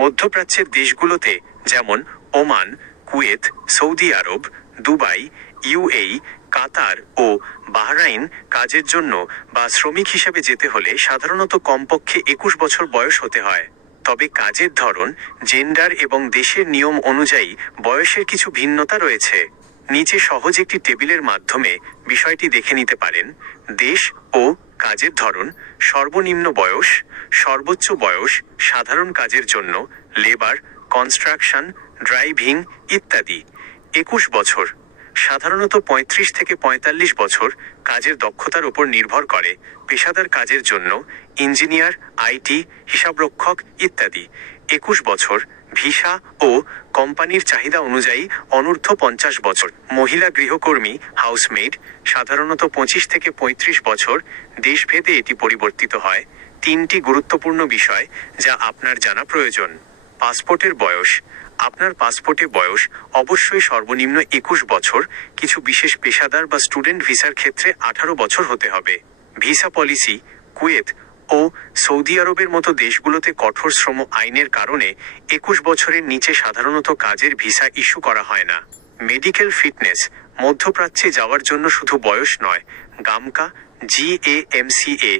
মধ্যপ্রাচ্যের দেশগুলোতে যেমন ওমান, কুয়েত, সৌদি আরব, দুবাই, ইউএই, কাতার ও বাহরাইন কাজের জন্য বা শ্রমিক হিসেবে যেতে হলে সাধারণত কমপক্ষে 21 বছর বয়স হতে হয়। তবে কাজের ধরন, জেন্ডার এবং দেশের নিয়ম অনুযায়ী বয়সের কিছু ভিন্নতা রয়েছে। নিচে সহজ একটি টেবিলের মাধ্যমে বিষয়টি দেখে নিতে পারেন। দেশ ও কাজের ধরন, সর্বনিম্ন বয়স, সর্বোচ্চ বয়স, সাধারণ কাজের জন্য, লেবার, কনস্ট্রাকশন, ড্রাইভিং ইত্যাদি। 21 বছর সাধারণত 35 থেকে 45 বছর, কাজের দক্ষতার উপর নির্ভর করে, পেশাদার কাজের জন্য, ইঞ্জিনিয়ার, আইটি, হিসাবরক্ষক ইত্যাদি। 21 বছর ভিসা ও কোম্পানির চাহিদা অনুযায়ী অনূর্ধ্ব 50 বছর। মহিলা গৃহকর্মী, হাউসমেইড, সাধারণত 25 থেকে 35 বছর, দেশভেদে এটি পরিবর্তিত হয়। 3টি গুরুত্বপূর্ণ বিষয় যা আপনার জানা প্রয়োজন। পাসপোর্টের বয়স। আপনার পাসপোর্টে বয়স অবশ্যই সর্বনিম্ন 21 বছর, কিছু বিশেষ পেশাদার বা স্টুডেন্ট ভিসার ক্ষেত্রে 18 বছর হতে হবে। Visa policy. কুয়েত ও সৌদি আরবের মতো দেশগুলোতে কঠোর শ্রম আইনের কারণে 21 বছরের নিচে সাধারণত কাজের ভিসা ইস্যু করা হয় না। Medical fitness. মধ্যপ্রাচ্যে যাওয়ার জন্য শুধু বয়স নয়, গামকা GAMCA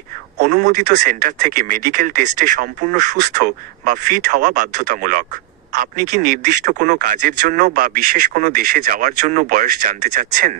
অনুমোদিত সেন্টার থেকে মেডিকেল টেস্টে সম্পূর্ণ সুস্থ বা ফিট হওয়া বাধ্যতামূলক। আপনি কি নির্দিষ্ট কোনো কাজের জন্য বা বিশেষ কোনো দেশে যাওয়ার জন্য বয়স জানতে চাচ্ছেন?